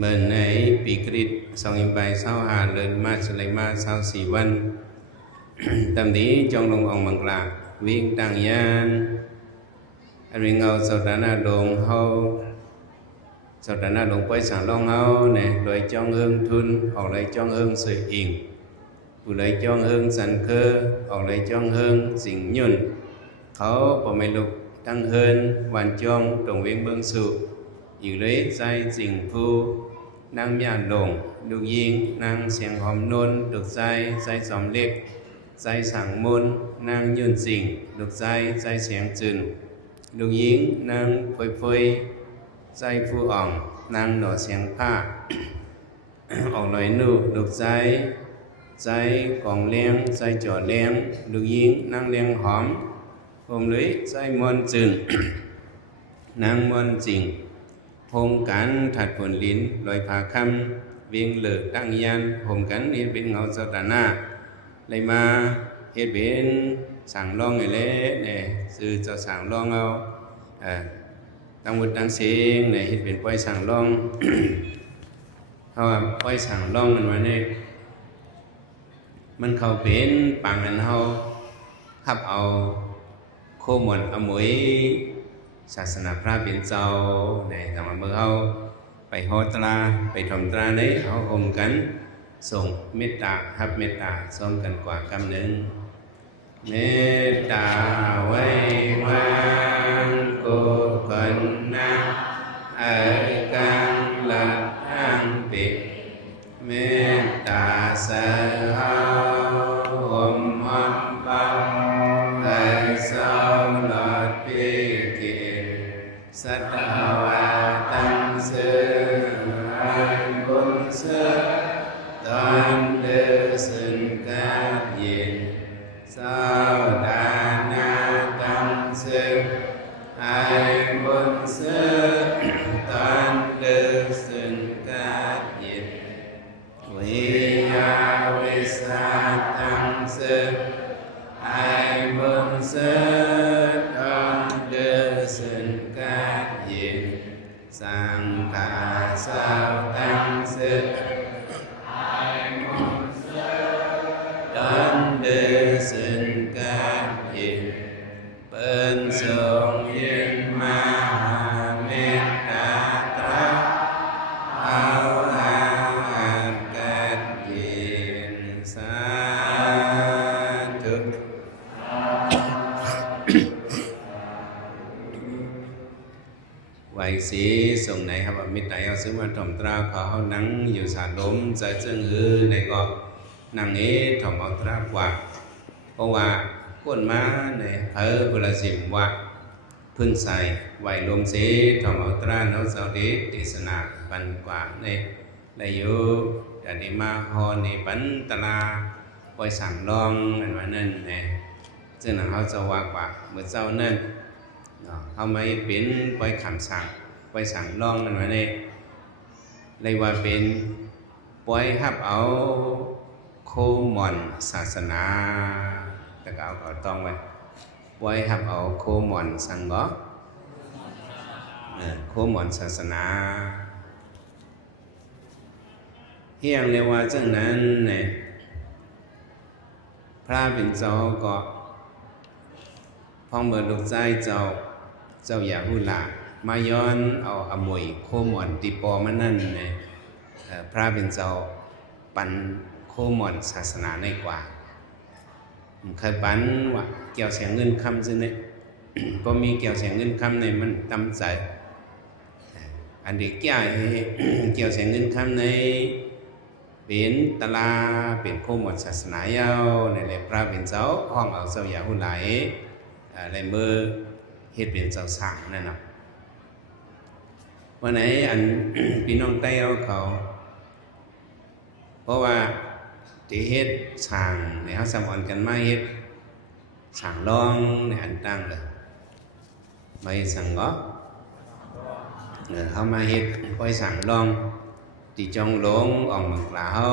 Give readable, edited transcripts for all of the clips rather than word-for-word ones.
เมื่อในปีกฤษ2525เดือนมาสเลยมา24วันตามนี้จงลงองมังกลาวิ่งตั้งยานวิ่งเอาสถานะดงเฮาสถานะดงไปสั่งลองเฮาเนี่ยโดยจ้องเฮิงทุนออกเลยจ้องเฮิงสื่ออิงผู้เลยจ้องเฮิงสันเคอออกเลยจ้องเฮิงสิ่งยุ่นเขาปอไม่ลุกตั้งเฮินวันจ้องตรงเวียงเบื้องสุอยู่เลยใจสิ่งผู้นางยาดงลูกยิงนางเสียงหอมนนลูกใจสอมเล็กใจสั่งมนนางยุ่นสิ่งลูกใจเสียงจืนลูกยิงนางเฟยใจผู้อ่องนางหน่อเสียงผ้า ออกหน่อยนูลูกใจกองเลี้ยงใจจ่อเลี้ยงลูกยิงนางเลี้ยงหอมผมเลยใจมวนจืน นางมวนจริงโฮมกันถัดผลลิ้นลอยผาคำวิ่งเลือกตั้งยันโฮมกันเฮ็ดเป็นเงาสตานาเลยมาเฮ็ดเป็นสั่งลองไงเละเนี่ยซื้อจะสั่งลองเอาตั้งวุฒิตั้งเสียงเนี่ยเฮ็ดเป็นปล่อยสั่งลอง เขาว่าปล่อยสั่งลองมันว่าเนี่ยมันเข้าเป็นปังอันเฮาขับเอาโคหมอนอมวยศาสนาพระเป็นเจ้าในธรรมเมื่อเขาไปโหตราไปทำตราในเขาคมกันส่งเมตตาฮับเมตตาซ้อมกันกว่าคำหนึ่งเมตตาไว้วางกุศลนะเอ่ยกังหลัดทั้งปิดเมตตาเสหาอมอัมปังเอ่ยเศร้าหลอดปีกิสัตวาตังเสืออันบุญเสือตอนเดือสึนกาเย็นเศร้าดานาตังเสืออันบุญเสือตอนเดือสึนกาเย็นวิยาวิสาตังเสืออันบุญเสือตอนเดือสึนกาเย็นสังฆาสาวตังเสือตอนเดือสึนกาเย็นเป็นทรงยินมาเมตตาตรัสเอาอากัดเย็นสาธุไหวสีส่งไหนครับมิตรไหนเอาซื้อมาถ่อมตราขอเขานั่งอยู่สาลมใจเจิ้งฮือในก็นั่งนี้ถ่อมเอาตรากว่าเพราะว่าก้นม้าในเวลาสิมว่าพึ่งใส่ไหวลมสีถ่อมเอาตราเนาเสาดีติสนาปันกว่าในได้อยู่แต่ในมาฮอในปันตลาปล่อยสั่งลองอันว่านั่นเนี่ยซึ่งหนังเขาจะว่ากว่าเมื่อเจ้านั่นเขาไม่เป็นปล่อยคำสั่งปล่อยสั่งลองกันไว้เนี่ยเลยว่าเป็นปล่อยฮับเอาโคมอนศาสนาแต่ก็เอาเขาต้องไว้ปล่อยฮับเอาโคมอนสังก็โคมอนศาสนาเฮียงเรียกว่าจังนั้นเนี่ยพระเป็นเจ้าก็พ้องเบิดลูกใจเจ้าอย่าหูหลามาย้อนเอาอมวยโคมอนติปอมันนั่นเนี่ยพระเป็นเจ้าปันโคมอนศาสนาในกว่าเคยปันว่าเกี่ยวเสียงเงินคำซึ่งเนี่ย พอมีเกี่ยวเสียงเงินคำในมันตำใจอันเด็กแก่ เกี่ยวเสียงเงินคำในเป็นตลาเป็นโคมอนศาสนายาวในเลยพระเป็นเจ้าห้องเอาเจ้าอย่าหูหลายอะไรเมื่อเฮ็ดเป็นเจ้าสร้างนั่นนะวันไหนอัน พี่น้องใต้เขาเพราะว่าที่เฮ็ดสร้างในเขาสมอนกันมาเฮ็ดสร้างรองในอันตั้งเลยไม่สั่งก็เขามาเฮ็ดปล่อยสร้างรองที่จองหลงออกมากล่าว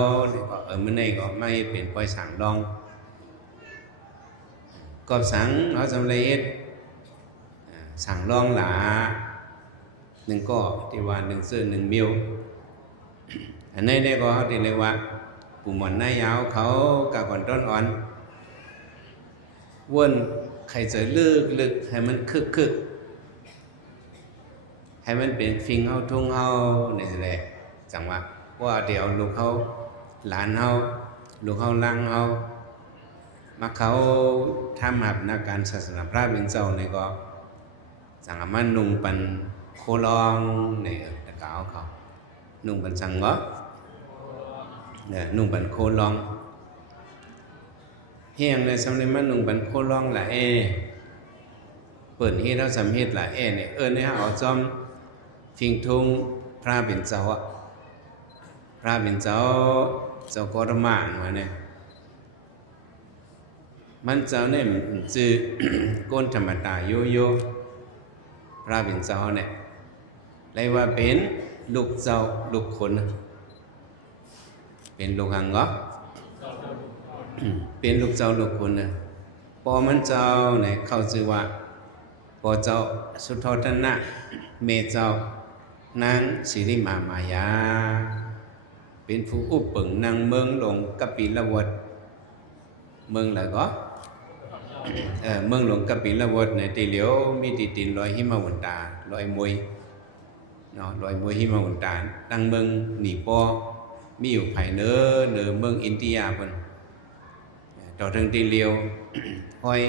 ก็มื้อนี้ก็มาเฮ็ดเป็นปล่อยสร้างรองก็สั่งเขาสำเร็จสั่งรองหลาหนึ่งก็ที่ว่าหนึ่งซื้อหนึ่งมิว อันนี้ได้ก็เขาติเลยว่าปู่หมอนหน้ายาวเขากับก่อนต้นอ่อนวนใครจะลึกให้มันคึกให้มันเป็นฟิงเฮาทุ่งเฮานี่แหละจังว่าว่าเดี๋ยวลูกเฮาหลานเฮาลูกเฮาลังเฮามาเขาทำหับนักการศาสนาพระเป็นเจ้านี่ก็จังมันนุ่งปันโคลองนี่ตะกาวเขานุ่งปันสังก็เนี่ยนุ่งปันโคลองเฮียงในสำเร็จมันนุ่งปันโคลองละเปิดให้เราสำเร็จละเนี่ยเนี่ยเอาจอมฟิงทุ่งพระเป็นเจ้าพระเป็นเจ้ากรมานมาเนี่ยมันเจ้าเนี่ยจื่อก้นธรรมดาโยพระเป็นเจ้าเนี่ยเรียกว่าเป็นลูกเจ้าลูกคนเป็นลูกหังก็เป็นลูกเจ้าลูกคนนะพอมันเจ้าเนี่ยเข้าชื่อว่าพอเจ้าสุทโธทนะเมเจ้านางสิริมามายาเป็นผู้อุปปึงนางเมืองหลวงกปิลวัฏเมืองอะไรก็เมืองหลวงกปิลวัฏในตีเหลียวมีตินลอยหิมะวันตาลอยมวยเนาะลอยมวยหิมะวันตาตั้งเมืองหนีปอมีอยู่ภายเนื้อเมืองอินเดียเพิ่นต่อถึงตีเหลียวห้อย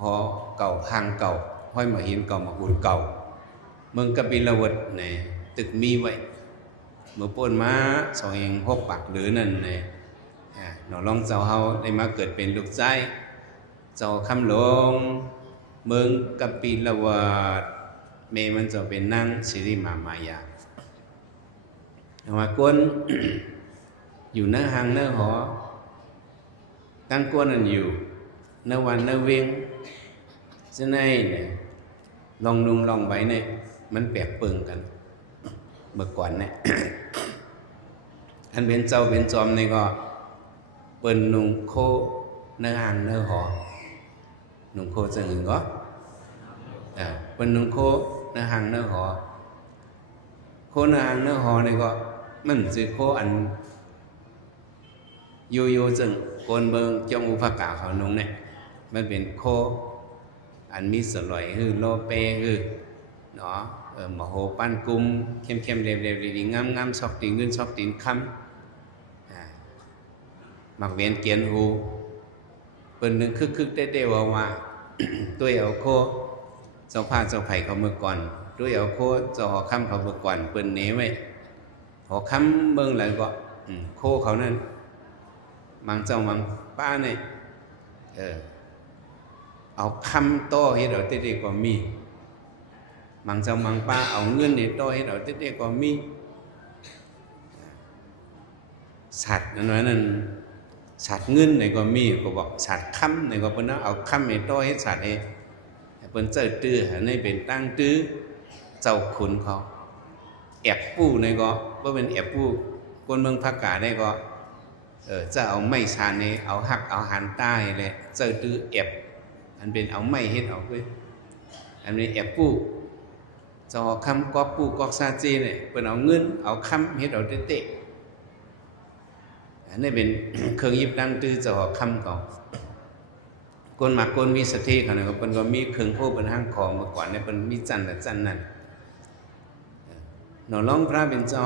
หอเก่าหางเก่าห้อยมาหินเก่ามาหุ่นเก่าเมืองกปิลวัฏเนี่ยตึกมีไว้เมื่อป่นมา2 6 ปากหรือนั่นเนี่ยหนอลองเจ้าเฮาได้มาเกิดเป็นลูกชายเจ้าคำหลวงเมืองกปิลวัฏแม่มันจะเป็นนางสิริมามายาว่ากวน อยู่หน้าหางหน้าหอตั้งกวนนั่นอยู่หน้าวันหน้าเวียงซึ่งในเนี่ยลองนุ่งลองไว้เนี่ยมันแปลกเปิงกันเมื่อก่อนเนี่ย อันเป็นเจ้าเป็นจอมนี่ก็เปิ้นนุ่งโคเนื้อหางเนื้อหอนุ่งโคจะอื่นก็เปิ้นนุ่งโคเนื้อหางเนื้อหอโคเนื้อหางเนื้อหอนี่ก็มันสิโคอันโยจึงโกนเบิงจงอุปกาเขานุ่งเนี่ยมันเป็นโคอันมีสลอยคือโลเปคือเนาะมโหปั้นกุมเข้มๆเร็วๆดีๆงามๆซอกตีนเงินซอกตีนคำมักเวียนเกียนหูเปิ้นนึงคึกๆได้ๆว่า ตัวเอาโคเจ้าผ้าเจ้าไผ่เขาเมื่อก่อนตัวเอาโคเจ้าหอค่ำเขาเมื่อก่อนเปิ้นเน้ไว้หอค่ำเบิ่งแล้วก็โคเขานั่นมังเจ้ามังป้าเนี่ยเอาคำโตเฮ็ดเอาเด็กๆก็มีมังเจ้ามังป้าเอาเงินนี่โตเฮ็ดเอาเด็กๆก็มีสัตว์นั่นสัตว์เงินนี่ก็มีก็บอกสัตว์ค่ำนี่ก็เพิ่นเอาค่ำให้โตเฮ็ดสัตว์ให้เพิ่นเจ้าตื้อให้ในเป็นตั้งตื้อเจ้าขุนเขาแอบปู้นี่ก็บ่เป็นแอบปู้คนเมืองภาคกลางนี่ก็จะเอาไม้ชานนี่เอาหักเอาหันใต้เลยเจ้าตื้อแอบอันเป็นเอาไม้เฮ็ดเอาเว้ยอันนี้แอบปู้เจ้าคำกอกปู้กอกซาจีเนี่ยเพิ่นเอาเงินเอาคำเฮ็ดเอาเตะอันนี้เป็น เครื่องยิบตั้งตื้อเจ้าคำเขาคนมักคนมีสติเขาเนี่ยเพิ่นก็มีเครื่องโพเป็นห้างของเมื่อก่อนเนี่ยเพิ่นมีจันทร์และจันทร์นั่นหนอร้องพระเป็นเจ้า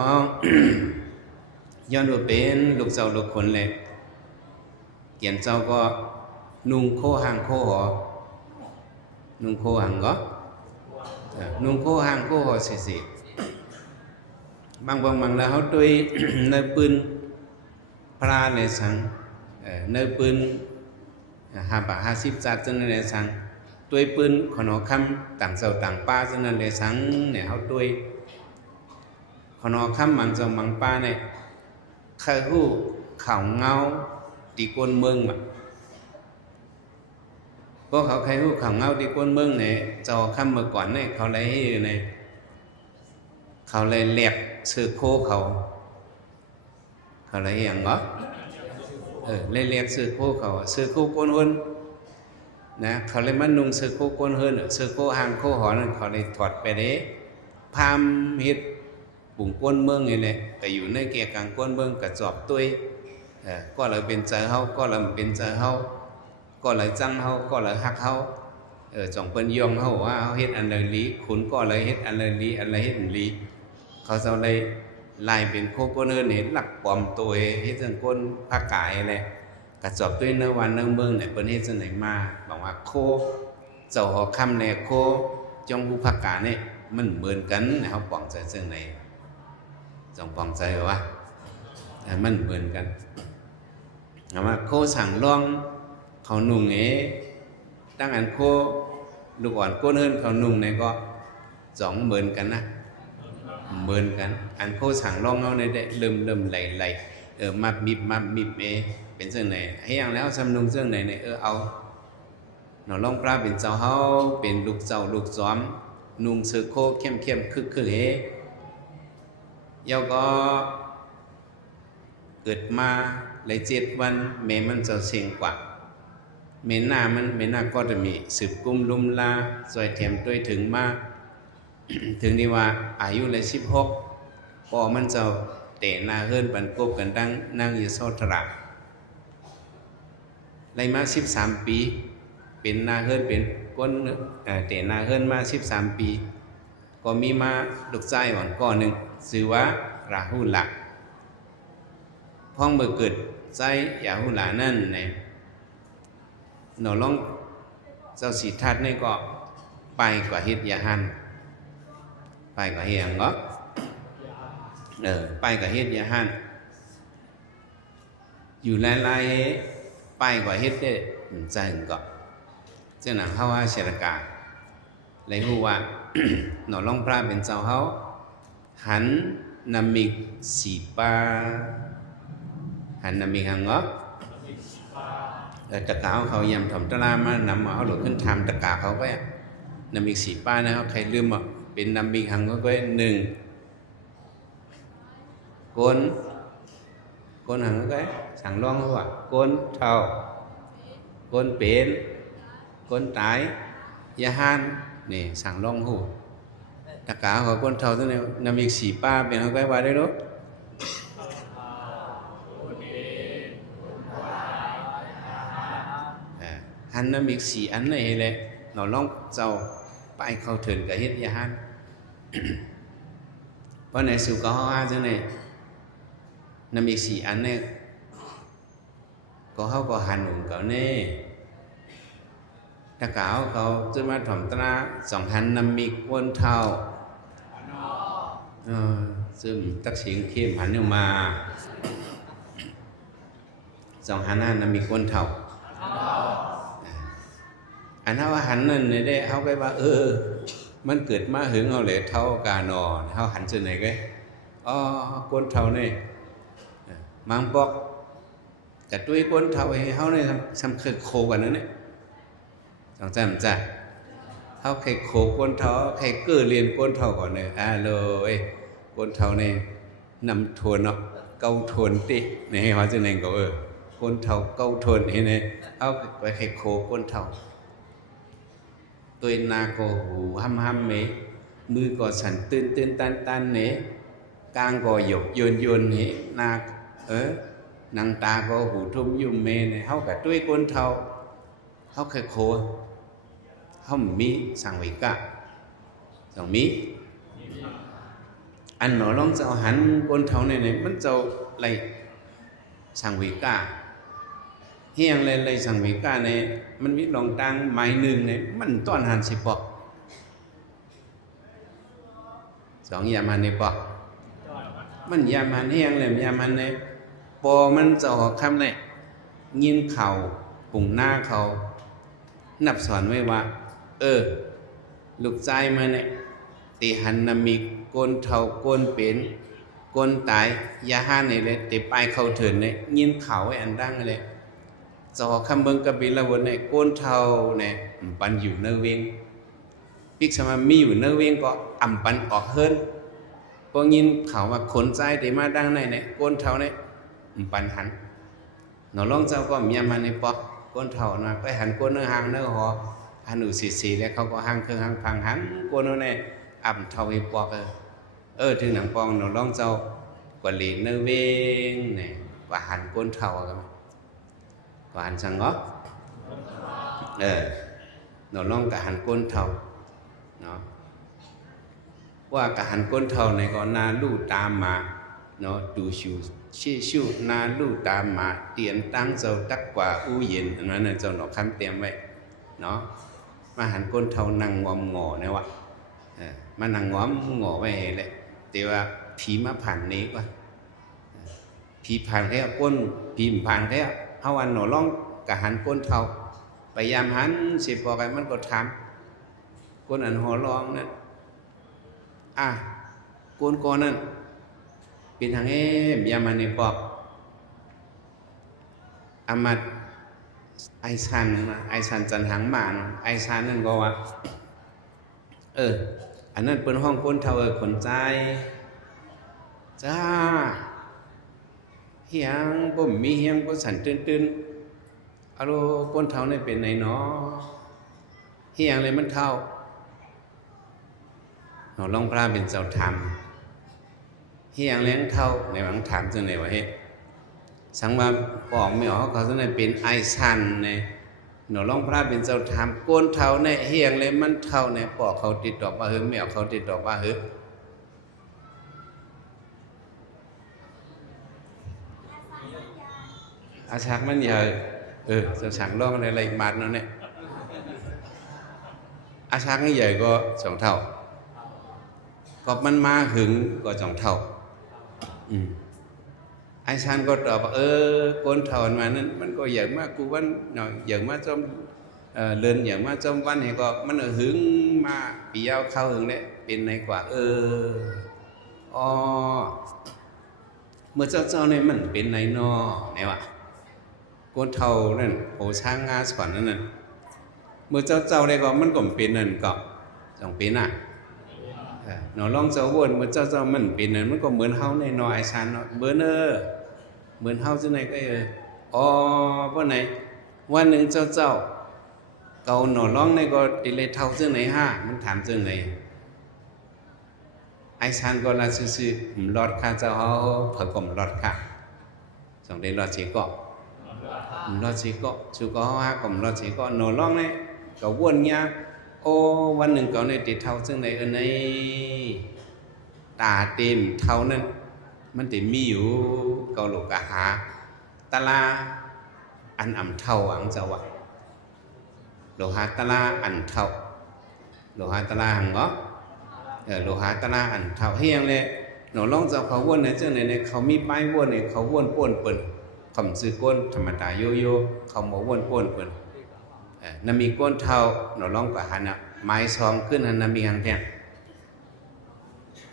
ย้อนว่าเป็นลูกเจ้าลูกคนเลยเกียนเจ้าก็นุ่งโคหางโคหอนุ่งโคหางก็นุ่งโคหางโคหอสิบางแล้วเขาด้วย เนื้อปืนพระเลยสังเนื้อปืน50 จัดจนเลยสังด้วยปืนขนอคำต่างเจ้าต่างป้าจนเลยสังเนี่ยเขาด้วยขนอคำมังเจ้ามังป้าเนี่ยใครหู้ข่าวเงาตีกวนเมืองมาก็เขาใครหู้ข่าวเงาตีกวนเมืองเนี่ยจอคำเมื่อก่อนเนี่ยเขาเลยเนี่ยเขาเลยแหลกซื้อโคเขาเลยอย่างก็เลยแหลกซื้อโคเขาซื้อโคกวนหุ่นนะเขาเลยมันนุ่งซื้อโคกวนหุ่นซื้อโคหางโคหอนั่นเขาเลยถอดไปเลยพามเฮ็ด ปุ่งก้นเมืองนี่แหละก็อยู่ในแก่กลางก้นเมืองกระจอบตุ้ยก็เลยเป็นใจเฮาก็เลยเป็นใจเฮาก็เลยจังเฮาก็เลยฮักเฮาจ่องเปิ้นยองเฮาว่าเฮาเฮ็ดอันใดลีคุณก็เลยเฮ็ดอันใดลีอันใดเฮ็ดลีเขาเจ้าเลยลายเป็นโคก้นเอิ้นเห็นหลักปลอมตัวเฮ็ดจังก้นภาคกายแหละกระจอบตุ้ยเนื้อวันเนื้อเมืองเนี่ยเปิ้นเฮ็ดจังไหนมาบอกว่าโคเจ้าหอคำเนี่ยโคจงผู้ภาคกายเนี่ยมันเหมือนกันเฮาปองใจจังไหนจงปองใจว่ามันเหมือนกันเอามาโคสั่งลองเขานุ่งตั้งอันโคลูกอ่อนโคเนินเขานุ่งเนี่ยก็สองเหมือนกันนะเหมือนกันอันโคสั่งลองเอาในได้เริ่มไหลมับมิบเป็นเรื่องไหนให้อย่างแล้วสำนุงเรื่องไหนเนี่ยเอาหนอลองปลาเป็นเจ้าเฮาเป็นลูกเจ้าลูกซ้อมนุ่งเสื้อโคเข้มคึกเยาก็เกิดมาเลย7 วันแม่มันจะเสียงกว่าเมหน้าก็จะมีสืบกุมลุมลาซอยแถมด้วยถึงมา ถึงที่ว่าอายุเลย16พอมันจะเตะหน้าเฮิรนปันกบกันดังนั่งอยู่โซทระเลยมา13 ปีเป็นหน้าเฮิรนเป็นก้นเตะหน้าเฮิรนมา13 ปีก็มีมาลูกชายอ่อนก้อนหนึ่งชื่อว่าราหุละพ้องเมื่อเกิดใจราหุละนั่นเนี่ยหนอลองเจ้าสิทธัตถ์นี่ก็ไปกว่าเฮ็ดยาหันไปกว่าเฮ็ดหยังก็ไปกว่าเฮ็ดยาหันอยู่หลายๆไปกว่าเฮ็ดได้ใจก็จังนั้นเฮาว่าเสรกาเลยฮู้ว่า หนอลองพระเป็นเจ้าเฮาหันนำมิกสีปาหันนำมิกหังก็ตะกาเขายำถมตะลามานำเอาหลุดขึ้นทำตะกาเขาก็นำอีก4 ป้านะครับใครลืมเป็นนำอีกหังก็1ก้นหังก็สั่งร้องเขาว่าก้นเท่าก้นเป็นก้นตายยาหันนี่สั่งร้องหูตะกาเขาก้นเท่าตัวนี้นำอีก4 ป้าเป็นเขาก็ว่าได้รู้หันน้ำอีก4 อันนี่แหละเราลองเจ้าไปเข้าถึงกับเฮ็ดยาหัน เพราะในสุขเขาว่าจังได๋น้ำอีก4 อันนี่ก็เฮาก็หันหุ่นเขาแน่ถ้ากาวเขาจะมาถ่อมตรา2 หันน้ำมีก้นเท่าซึ่งตักเสียงเข้มหันออกมา2 หันน้ำมีก้นเท่าอันนั้นว่าหันนั่นเนี่ยได้เขาไปว่ามันเกิดมาหึงเอาเลยเท่ากานอนเขาหันเสนอไงก้นเท่านี่มังบอกกระตุ้ยก้นเท่าให้เขาเนี่ยทำเคยโคกันนั่นเนี่ยสองใจมันจะเขาเคยโคก้นเท่าเคยเกื้อเรียนก้นเท่าก่อนเลยเลยก้นเท่านี่นำทวนเนาะเก้าทวนติเนี่ยเขาจะเน่งก็ก้นเท่าเก้าทวนนี่เนี่ยเอาไปเคยโคก้นเท่าตัวนาก็หูห้ำเมมือก็สั่นตื่นตันเนกางก็หยกโยนเนนานางตาก็หูทุ่มยุ่มเมเนี่ยเขากับด้วยก้นเท่าเขาเคยโคเขามีสังวิกะสองมีอันหนอลองเจ้าหันก้นเท่าเนี่ยมันเจ้าไรสังวิกะเฮียงเลยสังวิกาเนี่ยมันวิลองตังไม้หนึ่งเนี่ยมันต้อนหัน10 ปอก2 ยามันในปอกมันยามันเฮียงเลยยามันเนี่ยปอมันจะออกคำเนี่ยยินเข่าปุ่งหน้าเขานับสอนไว้ว่าลูกใจมาเนี่ยตีหันนำมีก้นเท่าก้นเป็นก้นตายยาห้าเนี่ยเลยตีไปเข้าเถินเนี่ยยินเข่าไว้อันดังเลยจอคำเบิงกบิลวนในก้นเท่าเนี่ยปันอยู่เนื้อเวงพิกสมามีอยู่เนื้อเวงก็อ่ำปันออกเฮิรนพอยินเขาว่าขนใจได้มาดังในเนี่ยก้นเท่าเนี่ยปันหันหนอลองเจ้าก็มีมาในปอกก้นเท่านะก็หันก้นเนื้อหางเนื้อหอหันอุสีแล้วเขาก็หางเครื่องหางพังหันก้นเนี่ยอ่ำเท่าไอ้ปอก ถึงหนังปองหนูร้องเจ้ากว่าเหรียญเนเวงเนี่ยกว่าหันก้นเท่ากันกว่าหันสังก็หนูร้องกับหันก้นเท่าเนาะว่ากับหันก้นเท่าในก็นาลู่ตามมาเนาะดูชูชิวนาลู่ตามมาเตียนตั้งเจ้าตักกว่าอู้เย็นอันนั้นเจ้าหนอคำเตรียมไว้เนาะมาหันก้นเท่านั่งงอมงอเนี่ยวะมานั่งงอมงอไว้เลยแต่ว่าผีมาผ่านนี้กว่าผีผ่านแค่ก้นผีผ่านแค่เฮาวันหนอร้องกับหันก้นเท่าพยายามหันสิพอไปมันก็ถามก้นอันหัวร้องนั่นก้นก่อนนั่นเป็นทางยามันในปอกอามัดไอซันจันหังหมานไอซันนั่นก็ว่าอันนั้นเป็นห้องก้นเท่าขนใจจ้าเฮียงบ่มีเฮียงบ่สันตื่นอารก้นเท่านี่เป็นไหนเนาะเฮียงเลยมันเท่าเราลองพระเป็นเจ้าธรรมเฮียงเลี้ยงเท่าในหวังถามจังไหนวะเฮ้สังว่าปอกไม่ออกเขาจังไหนเป็นไอซันเนี่ยหนูลองพระเป็นเจ้าธรรมก้นเท่าเนี่ยเฮียงเลยมันเท่าเนี่ยปอกเขาติดดอกว่าไม่เอาเขาติดดอกว่าอาชักมันใหญ่จะสั่งร้องอะไรมาดเนาะเนี่ยอาชักนี่ใหญ่ก็2 เท่าก็มันมาหึงก็2 เท่าไอ้ชันก็ตอบว่าก้นเท่ามานั้นมันก็ใหญ่มากกูวันหน่อยใหญ่มากจอมเลินใหญ่มากจอมวันเห็นก็มันหึงมาปียาวเข้าหึงเนี่ยเป็นในกว่าเมื่อเจ้าเนี่ยมันเป็นในนอเนี่ยวะก้นเท่านั่นโอช้างงาสขวัญนั่นเมื่อเจ้าได้ก็มันก็เป็นนั่นก็ต้องเป็นหนอลองเจ้าวนเหมือนเจ้ามันเป็นนั่นมันก็เหมือนเฮาในนอไอชันเนาะเหมือนเหมือนเฮาจังไหนก็เพราะไหนวันหนึ่งเจ้าเก่าหนอลองในก็ติเลยเท่าจังไหนมันถามจังไหนไอชันก็ละซื่อๆรอดค่าเจ้าเฮาเผกลมรอดค่าสองได้รอดสิก็รอดสิก็สุก็เฮาก็รอดสิก็หนอลองในก็วนยาวันหนึ่งเขาในติดเท่าซึ่งในในตาเต็มเท่านั้นมันจะมีอยู่เกาหลกะหาตะลาอันอ่ำเท่าอังจะวะโลหะตะลาอันเท่าโลหะตะลาหังก็โลหะตะลาอันเท่าเฮียงเลยหนูลองจะเขาวนในเจ้าในเขามีป้ายวนในเขาวนป้วนเปิ่นคำซื้อก้นธรรมดาโยเขามาวนป้วนเปิ่นนั่นมีก้นเท่าหนูร้องกับหันไม้ซองขึ้นหันนั่นมีหังแทง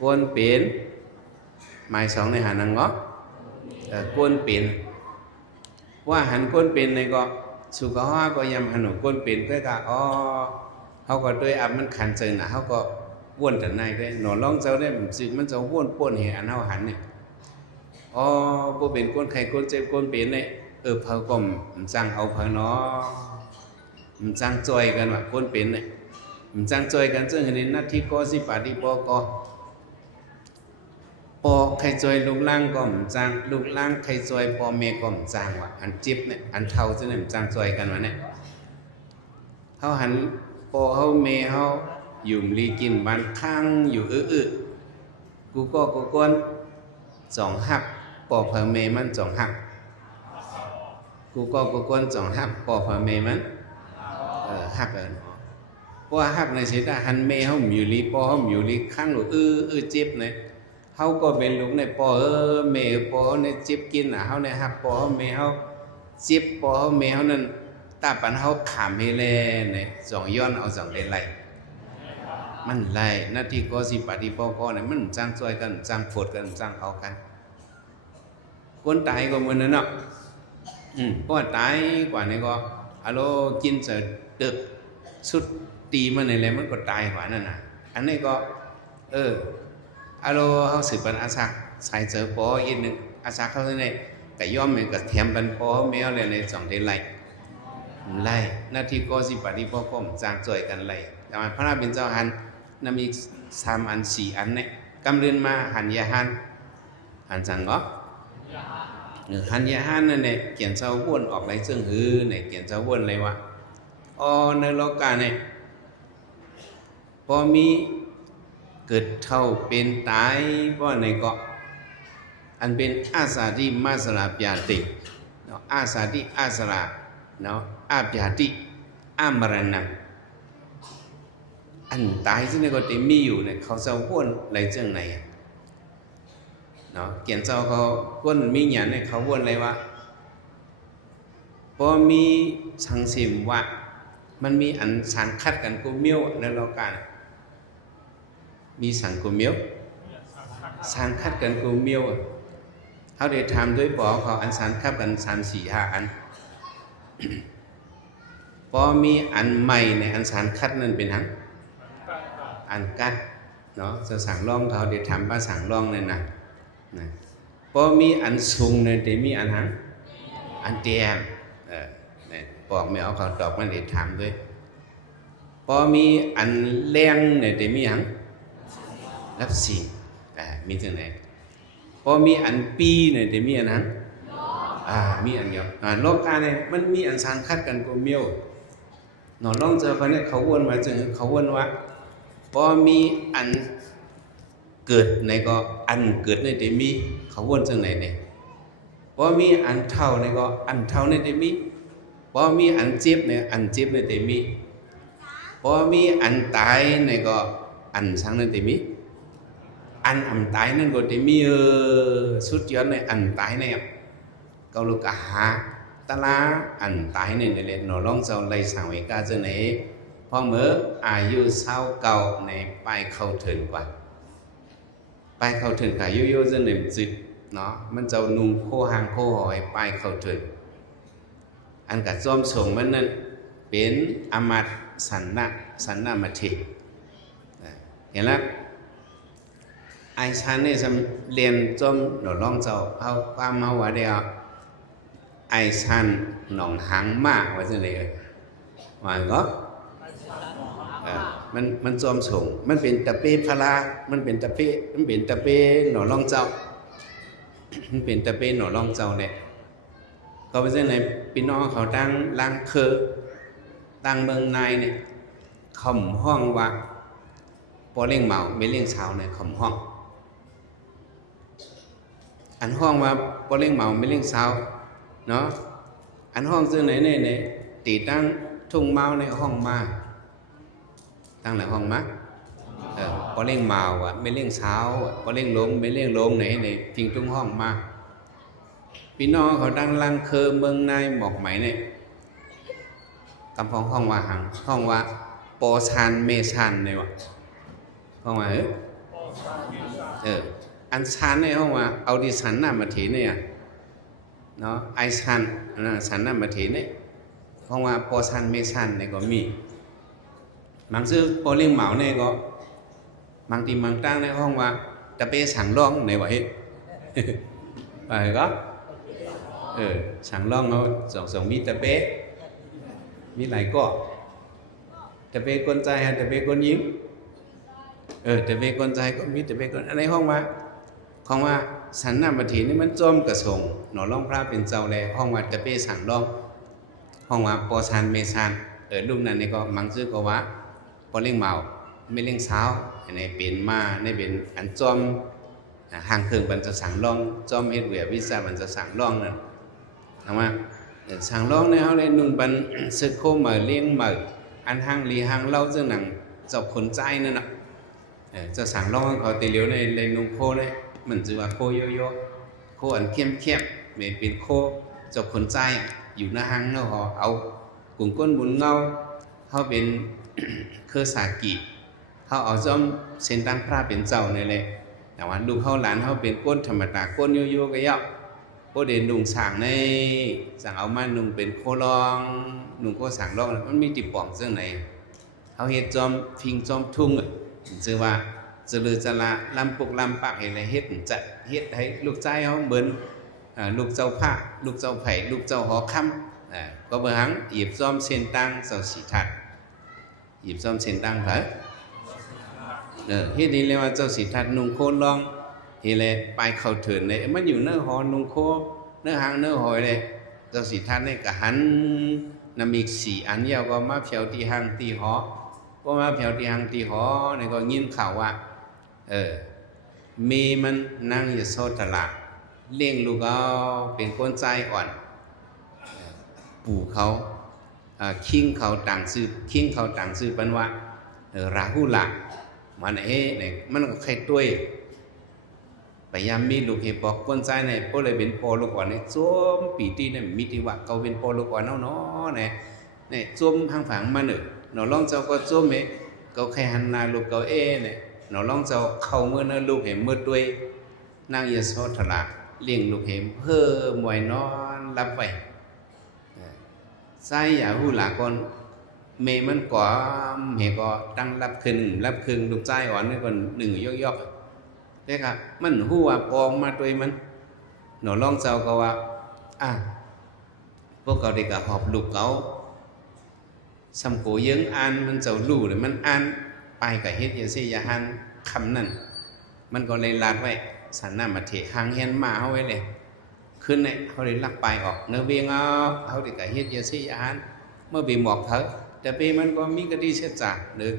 ก้นเป็นไม้ซองในหันนังก็ก้นเป็นว่าหันก้นเป็นในก็สุขภาพก็ยำหันหนูก้นเป็นก็เขาก็ด้วยอับมันขันเจอนะเขาก็ว่นแต่ในก็หนูร้องเจ้าได้สิมันจะว่นป้วนเห็นเขาหันเนี่ยบ่เป็นก้นไข่ก้นเจ็บก้นเป็นเนี่ยเพอก็มันจังเอาเพอเนาะมันจังจอยกันว่าก้นเป็นเนี่ยมันจังจอยกันซึ่งในนาทีก็สิปาฏิปก็ปอใครจอยลูกล่างก็มันจังลูกล่างใครจอยปอเมก็มันจังว่าอันจิบเนี่ยอันเท่าซึ่งเนี่ยมันจังจอยกันว่าเนี่ยเขาหันปอเขาเมเขาอยู่ลีกินบ้านข้างอยู่กูก้น2 หักปอเพอเมมัน2 หักกูก้น2 หักปอเพอเมมันหักเพราะว่าหักในสิตาหันเมเขาอยู่ลีปอเขาอยู่ลีข้างหรือเจ็บเนี่ยเขาก็เป็นลูกในปอเมปอในเจ็บกินเขาในหักปอเมเขาเจ็บปอเมเขานั่นตาปันเขาขามให้แลเนี่ย2 ย้อนเอา2ได้ไล่มันไล่หน้าที่ก็สิปฏิปก็เนี่ยมันจ้างช่วยกันจ้างฝดกันจ้างเอากันคนตายก็เหมือนนั่นเนาะเพราะตายกว่านี้ก็กินเสร็จดึกสุดตีมันอะไรมันก็ตายกว่านั่นน่ะอันนี้ก็เขาสืบเป็นอาชักใส่เจอปออีกนึงอาชักเขาเนี่ยแต่ย่อมเหมือนกับแถมเป็นปอแมวอะไรใน2ได้ไล่หน้าที่ก็สิปฏิปก็จ้างช่วยกันไล่แต่พระราเป็นเจ้าหันนั่นมี3 อัน 4 อันเนี่ย กำเรือนมาหันยาหันหันสังก็หันยาหันนั่นเนี่ยเขียนเจ้าวนออกไรซึ่งหือเนี่ยเขียนเจ้าวนอะไรวะอ๋อในโลกาเนี่ยพอมีเกิดเท่าเป็นตายก็ในเกาะอันเป็นอาสาที่มาสลาปยาติเนาะอาสาที่อาสลาเนาะอาปยาติอามรณะอันตายซึ่งในก็จะมีอยู่เนี่ยเขาเจ้าวนอะไรเจ้าไหนเนาะเขียนเจ้าเขาวนมีหยันเนี่ยเขาวนอะไรวะพอมีสังสิมว่ามันมีอันสารคัดกันกูเมียวในโลกามีสังกูเมียวสารคัดกันกูเมียวเขาได้ทำด้วยปอเขาอันสารคัดกัน3-4-5 อันพอมีอันใหม่ในอันสารคัดนั่นเป็นทั้งอันกัดเนาะจะสั่งร่องเขาได้ทำป้าสั่งร่องเลยนะพอมีอันสูงเนี่ยจะมีอันทั้งอันเตียมบอกไม่เอาเขาตอบมันได้ทำด้วยพอมีอันแรงเนี่ยจะมีทั้งรับสิ่งมีถึงไหนพอมีอันปีเนี่ยจะมีอันนั้นมีอันเดียวโลกาเนี่ยมันมีอันสารคัดกันกูเมียวหนอลองเจอเขาเนี่ยเขาวนมาจึงเขาวนว่าพอมีอันเกิดในก็อันเกิดในจะมีเขาวนจึงไหนเนี่ยพอมีอันเท่าในก็อันเท่าในจะมีพอมีอันเจ็บเนี่ยอันเจ็บในจะมีพอมีอันตายในก็อันสังในจะมีอันอันตายนั่นก็จะมีสุดยอดในอันตายเนี่ยก็ลูกหาตะลาอันตายเนี่ยในเล่นหนอร้องเจ้าไรสั่งไว้กาเจ้าไหนพอเมื่ออายุเก่าในไปเข้าถึงกว่าไปเข้าถึงกับโยโย่เจ้าหนึ่งจิตเนาะมันเจ้านุ่งโคหางโคหอยไปเข้าถึงอันกับจอมส่งมันนั่นเป็นอมัตสันนามัติเห็นแล้วไอชันเนี่ยเรียนจมหนอร้องเจ้าเอาความมาว่าเดียวไอชันหนองหางมากว่าจะเลยว่าก็มันจอมส่งมันเป็นตะเปพลามันเป็นตะเปหนอร้องเจ้ามันเป็นตะเปหนอร้องเจ้าเนี่ยก็เป็นเช่นไหนพี่น้องเขาตั้งล้างเคอตั้งเมืองนายเนี่ยข่มห้องว่าพอเลี้ยงเมาไม่เลี้ยงเช้าเนี่ยข่มห้องอันห้องว่าพอเลี้ยงเมาไม่เลี้ยงเช้าเนาะอันห้องซึ่งไหนเนี่ยตีตั้งทุ่งเมาในห้องมาตั้งหลายห้องมาพอเลี้ยงเมาอ่ะไม่เลี้ยงเช้าพอเลี้ยงลงไม่เลี้ยงลงไหนทิ้งทุ่งห้องมาพี่น้องเขาตั้งลังเคอเมืองนายหมอกไหมเนี่ยกำพองห้องว่าหังห้องว่าโปชานเมชานเนี่ยวะห้องว่าอันชานในห้องว่าเอาดิสันหน้ามาถีเนี่ยเนาะไอชันสันหน้ามาถีเนี่ยห้องว่าโปชานเมชานเนี่ยก็มีบางซื้อโปเลี้ยงเหมาเนี่ยก็บางทีบางตั้งในห้องว่าตะเปสั่งร้องในวะเฮ้ไปก็สั่งร้องเขาส่งมีตะเปมีหลายก็ตะเปคนใจฮะตะเปคนยิ้มตะเปคนใจก็มีตะเปคนอะไรห้องว่าสันนาบัตินี่มันจมกระส่งหนอร้องพระเป็นเจ้าแลห้องว่าตะเปสั่งร้องห้องว่าปอชานเมชานลูกนั้นนี่ก็มังซื้อก็ว่าพอเลี้ยงเมาไม่เลี้ยงเช้าในเป็นมาในเป็นอันจอมห่างเครื่องมันจะสั่งร้องจอมเฮ็ดเวียวิชามันจะสั่งร้องนั่นถามว่าสั่งร้องในเขาเลยนุ่งบันซึกโคเหมือเลี้ยงเหมืออันห่างลีห่างเล่าเจ้าหนังเจ้าขนใจนั่นน่ะจะสั่งร้องเขาตีเหลียวในนุ่งโคเนี่ยมันจะว่าโคโยโย่โคอันเข้มไม่เป็นโคเจ้าขนใจอยู่หน้าห่างเนาะเขาเอากุ่งก้นบุญเงาเขาเป็นเครือสากิเขาเอาจอมเส้นตั้งพระเป็นเจ้าเนี่ยเลยแต่ว่าดูเขาหลานเขาเป็นก้นธรรมดาก้นโยโย่ก็ย่อโคเด่นนุ่งสั่งในสั่งเอามานุ่งเป็นโคลองนุ่งโคสั่งลองมันมีติดปองซึ่งไหนเขาเฮ็ดจอมพิงจอมทุ่งชื่อว่าจะลือจะละลำปุกลำปากอะไรเฮ็ดจะเฮ็ดให้ลูกใจเขาเหมือนลูกเจ้าผ้าลูกเจ้าไผ่ลูกเจ้าหอคำก็เบอร์หังหยิบจอมเส้นตั้งเสาสีถัดหยิบจอมเส้นตั้งเผอ เฮ็ดนี่เรียกว่าเจ้าสิทัดนุ่งโคลองเฮ็ดแลไปเข้าเถินเลยมันอยู่เนื้อหอนุ่งโคเนื้อหางเนื้อหอยเลยเจ้าสิทัดนี่ก็หันน้ำอีก4อันยาวก็มาเพียวที่หางที่หอก็มาเพียวที่หางที่หอนี่ก็ยินข่าวว่ามีมันนั่งอยู่โซตลาดเลี้ยงลูกเอาเป็นคนใจอ่อนปู่เขาคิงเขาต่างซื้อปันว่าราหูละมันเนี่ยมันก็ใครด้วยพยายามมีลูกเห็บบอกคนใจเนี่ยพวกเลยเป็นปอลูกอ่อนเนี่ยจ้มปีตีเนี่ยมีที่ว่าเขาเป็นปอลูกอ่อนเนาะเนี่ยจ้มหางฝังมาหนึ่งหนอร้องเจ้าก็จ้มเขาใครหันนาลูกเขาเนี่ยหนอร้องเจ้าเข้าเมื่อเนื้อลูกเห็บมืดด้วยนั่งยาโซทลาเลี้ยงลูกเห็บเพื่อมวยนอนรับไปใส่ยาหูหลาก่อนเมมันก่อเหก็ตั้งรับคืนลูกใจอ่อนนี่ก่อนหนึ่งยอกเด้ครับมันหูว่าปองมาตัวมันหนอร้องเจ้าก็ว่าพวกเขาเด็กก็หอบลูกเขาสำโกยังอ่านมันเจ้าลู่เลยมันอ่านไปกับเฮ็ดยาเสียหันคำนั้นมันก็เลยลาดไว้สันน้ามาเถหางเฮียนมาเอาไว้เลยขึ้นเนี่ยเขาเลยลักไปออกเนื้อเบียงเขาเด็กกับเฮ็ดยาเสียหันเมื่อบีหมอกเถอะแต่ปีมันก็มีกระดีเสียจ่าหรือ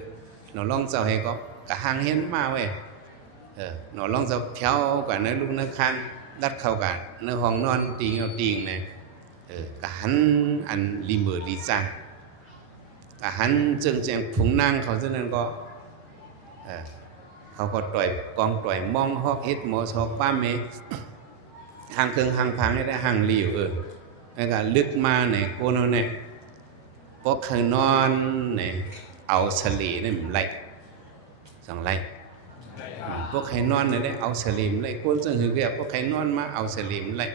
หนอร้องเจ้าให้ก็กะหางเฮียนมาไว้หนอร้องเจ้าเพี้ยวกับเนื้อลูกเนื้อคันดัดเข้ากันเนื้อห้องนอนตีงเอาตีงเนี่ยกะหันอันลีมือลีจังกะหันจึงแจงผงนางเขาเช่นนั้นก็เขาก็ต่อยกองต่อยมองฮอกเฮ็ดหมอชอกป้าเมหางเครื่องหางพังได้หางหลิวแล้วก็ลึกมาเนี่ยโกนเอาเนี่ยพวกเคยนอนเนี่ยเอาสลีเนี่ยไล่2 ไล่พวกใครนอนเนี่ยได้เอาสลีมไล่โกนซึ่งคือเรียกพวกใครนอนมาเอาสลีมไล่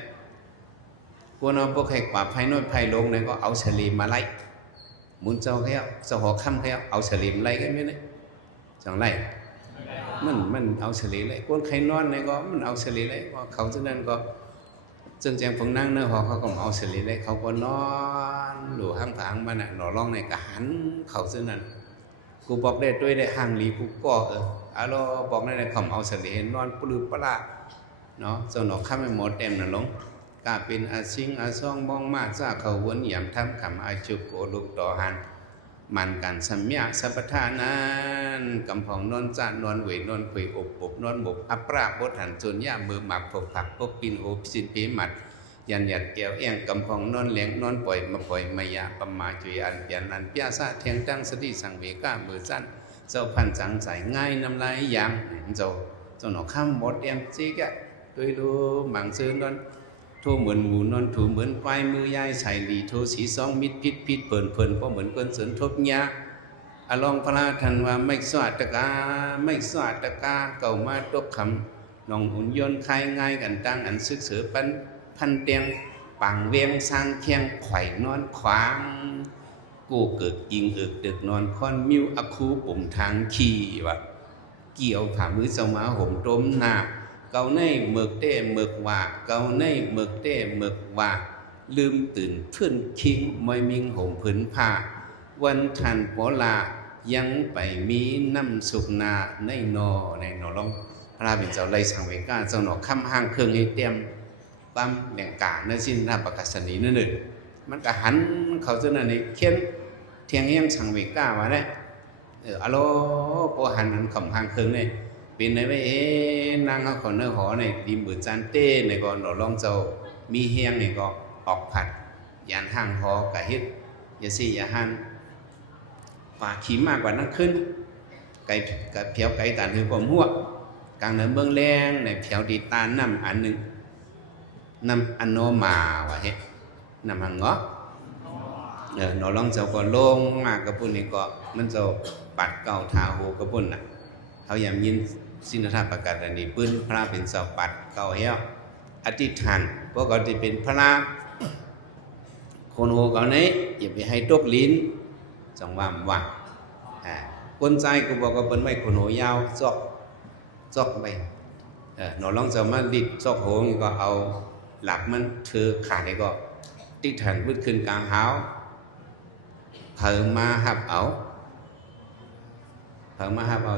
โกนเอาพวกใครกว่าไผ่นอนไผ่ลงเนี่ยก็เอาสลีมมาไล่หมุนเจ้าเขาเจ้าหอค่ำเขาเอาสลีมไล่กันไหมเนี่ย2 ไล่มันเอาเฉลี่ยเลยคนใครนอนเนี่ยก็มันเอาเฉลี่ยเลยก็เขาฉะนั้นก็จึงแจงฝงนั่งเนื้อหอเขาก็เอาเฉลี่ยเลยเขาก็นอนหลู่ห้างผางมันหนอร้องในกะหันเขาฉะนั้นกูบอกได้ด้วยได้ห่างหลีกูก็เราบอกได้เขาเอาเฉลี่ยนอนปลื้มปลาเนาะเจ้าหนอข้ามไม่หมดเต็มน่ะลงกาเป็นอาซิงอาซองมองมาซาเขาวนหยำทำคำอาจุกโกลุกต่อหันมันกันสัมยาสัพพทานั้นกำพองนอนจานนอนเวนอนคุยอบนอนบกอัปราบดหันจนย่ามือหมักผกผักพบปินโอบสินเพมัดยันหยัดแก้วเอียงกำพองนอนเหลียงนอนปล่อยมายาปมาจุยอันยันนันพิยาซาเทียงตั้งสติสังเวก้ามือสั้นเจ้าพันจังใส่ง่ายน้ำลายยางเจ้าหนอข้ามหมดเอียงจีกะด้วยดูหมังซื้อนอนทั่วเหมือนหมูนอนถูเหมือนควายมือยายใส่หลีโทสีซองมิดพิษเปิ่นเพราะเหมือนคนเสริญทบยาอลองพระทันว่าไม่สวัสดกาเก่ามาตกคำน้องหุ่นยนต์คลายง่ายกันตั้งอันซึกเสือพันเตียงปังเวียงสร้างเคียงไข่นอนขวางกูเกิดยิงดึกนอนค่อนมิ้วอคูปุ่มทางขี่ว่าเกี่ยวผ่ามือเจ้ามาห่มต้มหน้าเก่าในเมือกเต้เมือกว่าลืมตื่นเพื่อนคิงมอยมิงห่มผืนผ้าวันทันโปลายังไปมีน้ำสุกนาในนอลงพระเป็นเจ้าไล่สังเวก้าเจ้าหนอค้ำห้างเครื่องให้เตรียมปั๊มแบ่งกาในสิ้นราประกาศนีนั่นเองมันก็หันเขาเจ้านั่นเขียนเทียงเฮียงสังเวก้าว่าได้อโลโปหันขำห้างเครื่องเนี่ยเป็นในว่านางเขาขอเนื้อหอในดิมบือจานเต้ในก่อนหนอลองเจ้ามีเฮียงในก็ออกผัดยานห้างหอกะเฮ็ดยาซียาหันฝ่าขี่มากกว่านั้นขึ้นไก่กับเพียวไก่ตานหือผมหัวกลางเนินเบื้องแรงในเพียวดีตาน้ำอันหนึ่งน้ำอันโนมาว่าเฮ็ดน้ำหังเงาะหนอลองเจ้าก็ลงมากกับปุ่นนี่ก็มันเจ้าปัดเก่าทาหูกับปุ่นน่ะเขายามยินสินธาประกาศอันนี้ปื้นพระเป็นเจ้าปัดเก่าเหี้ยอธิษฐานพวกเขาที่เป็นพระคนโหเขาเนี่ยอย่าไปให้ตกลิ้นจังว่าคนใจกูบอกว่าเป็นไม่คนโหยาวจอกไปหนอลองจะมาลิดจอกโหงก็เอาหลักมันเธอขาดนี่ก็ติดฐานวึดขึ้นกลางเท้าเผามาหับเอา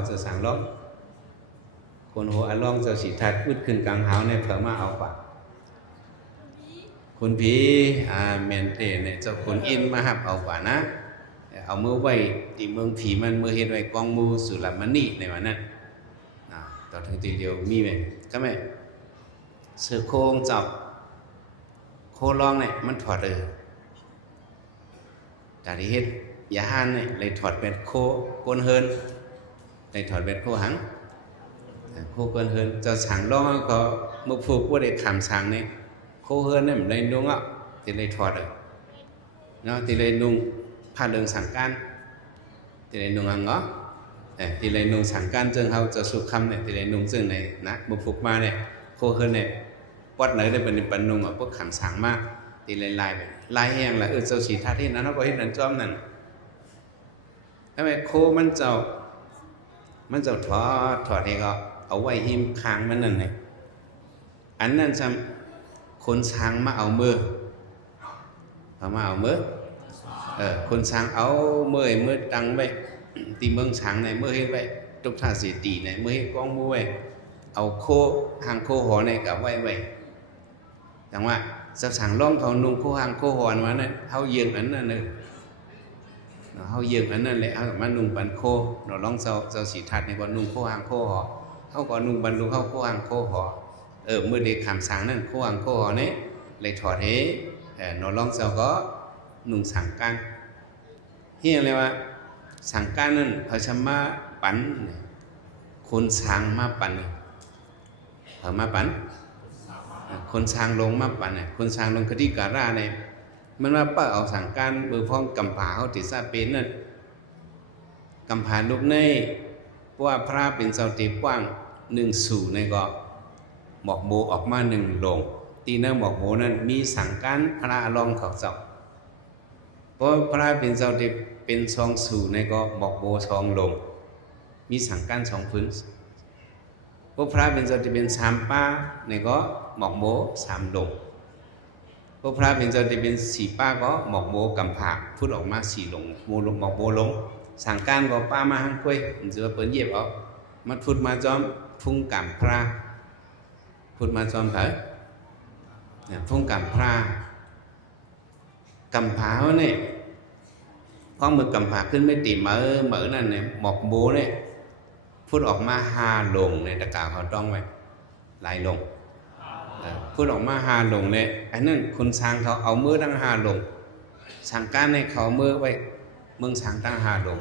จะสั่งล้อ คนโหอลองเจ้าสีทัดพูดขึ้นกลางหาวในเผื่อมาเอาปะคุณผีเมนเตเนี่ยเจ้าคนอินมาหับเอากว่านะเอามือไว้ที่เมืองผีมันมือเห็นไว้กองมูสุลามณีในวันนั้นต่อถึงตีเดียวมีไหมก็ไม่เสือโคงจับโคลองเนี่ยมันถอดจากที่เฮ็ดยาหันเนี่ยเลยถอดเป็นโคกนเฮินเลยถอดเป็นโคหังโคกนเฮินเจ้าสั่งร้องก็มือผูกว่าได้คำสั่งเนี่ยโคเฮินเนี่ยมันเลยนุ่งอ่ะที่เลยถอดเนาะที่เลยนุ่งผ้าเรื่องสั่งการที่เลยนุ่งอังเนาะที่เลยนุ่งสั่งการจึงเขาจะสุขคำเนี่ยที่เลยนุ่งจึงในนะมือผูกมาเนี่ยโคเฮินเนี่ยวัดไหนได้เป็นปันนุ่งอ่ะพวกคำสั่งมากที่เลยลายไปลายแห้งละเจ้าสีท่าที่นั้นเขาก็เห็นนั่นจอมนั่นทำไมโคมันเจ้าถอดให้ก็เอาไว้หิมคางมันนั่นไงอันนั้นจำคนช้างมาเอามือคนช้างเอามือตังไว้ตีเมืองช้างในมือให้ไว้ตุกท่าสีตีในมือให้กองมือไว้เอาโคหางโคหอในกับไว้จังว่าสักสั่งล่องเขานุ่งโคหางโคหอนมาเนี่ยเขาเยืองอันนั้นเลยเขาเยืองอันนั้นเลยเขามานุ่งบันโคเราล่องเจ้าสีทัดในก่อนนุ่งโคหางโคหอเขาก่อนนุ่งบันนุ่งเขาโคหางโคหอเมื่อเด็กขามสั่งนั่นโคหางโคหอเนี่ยเลยถอดให้เราล่องเจ้าก็นุ่งสั่งกันเฮียเลยว่าสั่งการนั่นเขาชมาปันคนช้างมาปันเขามาปันคนช้างลงมาปันคนช้างลงคดีการ่าเนี่ยมันว่าป้าเอาสั่งการเบอร์พ้องกำผาเขาติดซาเป็นนั่นกำผาลูกในเพราะว่าพระเป็นเจ้าตีกว้าง1 สู่ในก็หมอกโบออกมา1 ลงตีนั่งหมอกโบนั้นมีสั่งการพระลองเขาเจ้าเพราะพระเป็นเจ้าตีเป็น2 สู่ในก็หมอกโบ2 ลงมีสั่งการ2 พื้นพวกพระเป็นเจ้าที่เป็น3 ป้าในก็หมอกโบ3 ลงพวกพระเป็นเจ้าที่เป็น4 ป้าก็หมอกโบกำผาพูดออกมา4 ลงโมลงหมอกโบลงสั่งการก็ป้ามาหังคุยมันจะเปิดเย็บออกมาพูดมาจอมพุ่งกำพระพูดมาจอมเถอะพุ่งกำพระกำผาเนี่ยพอมือกำผาขึ้นไม่ตีเหมือนั่นเนี่ยหมอกโบเนี่ยพูดออกมา5 ลงในตะกาเขาต้องไว้หลายลงพูดออกมา5 ลงเนี่ยไอ้นั่นคุณช้างเขาเอามือตั้ง5 ลงสั่งการให้เขามือไว้เมืองช้างตั้ง5 ลง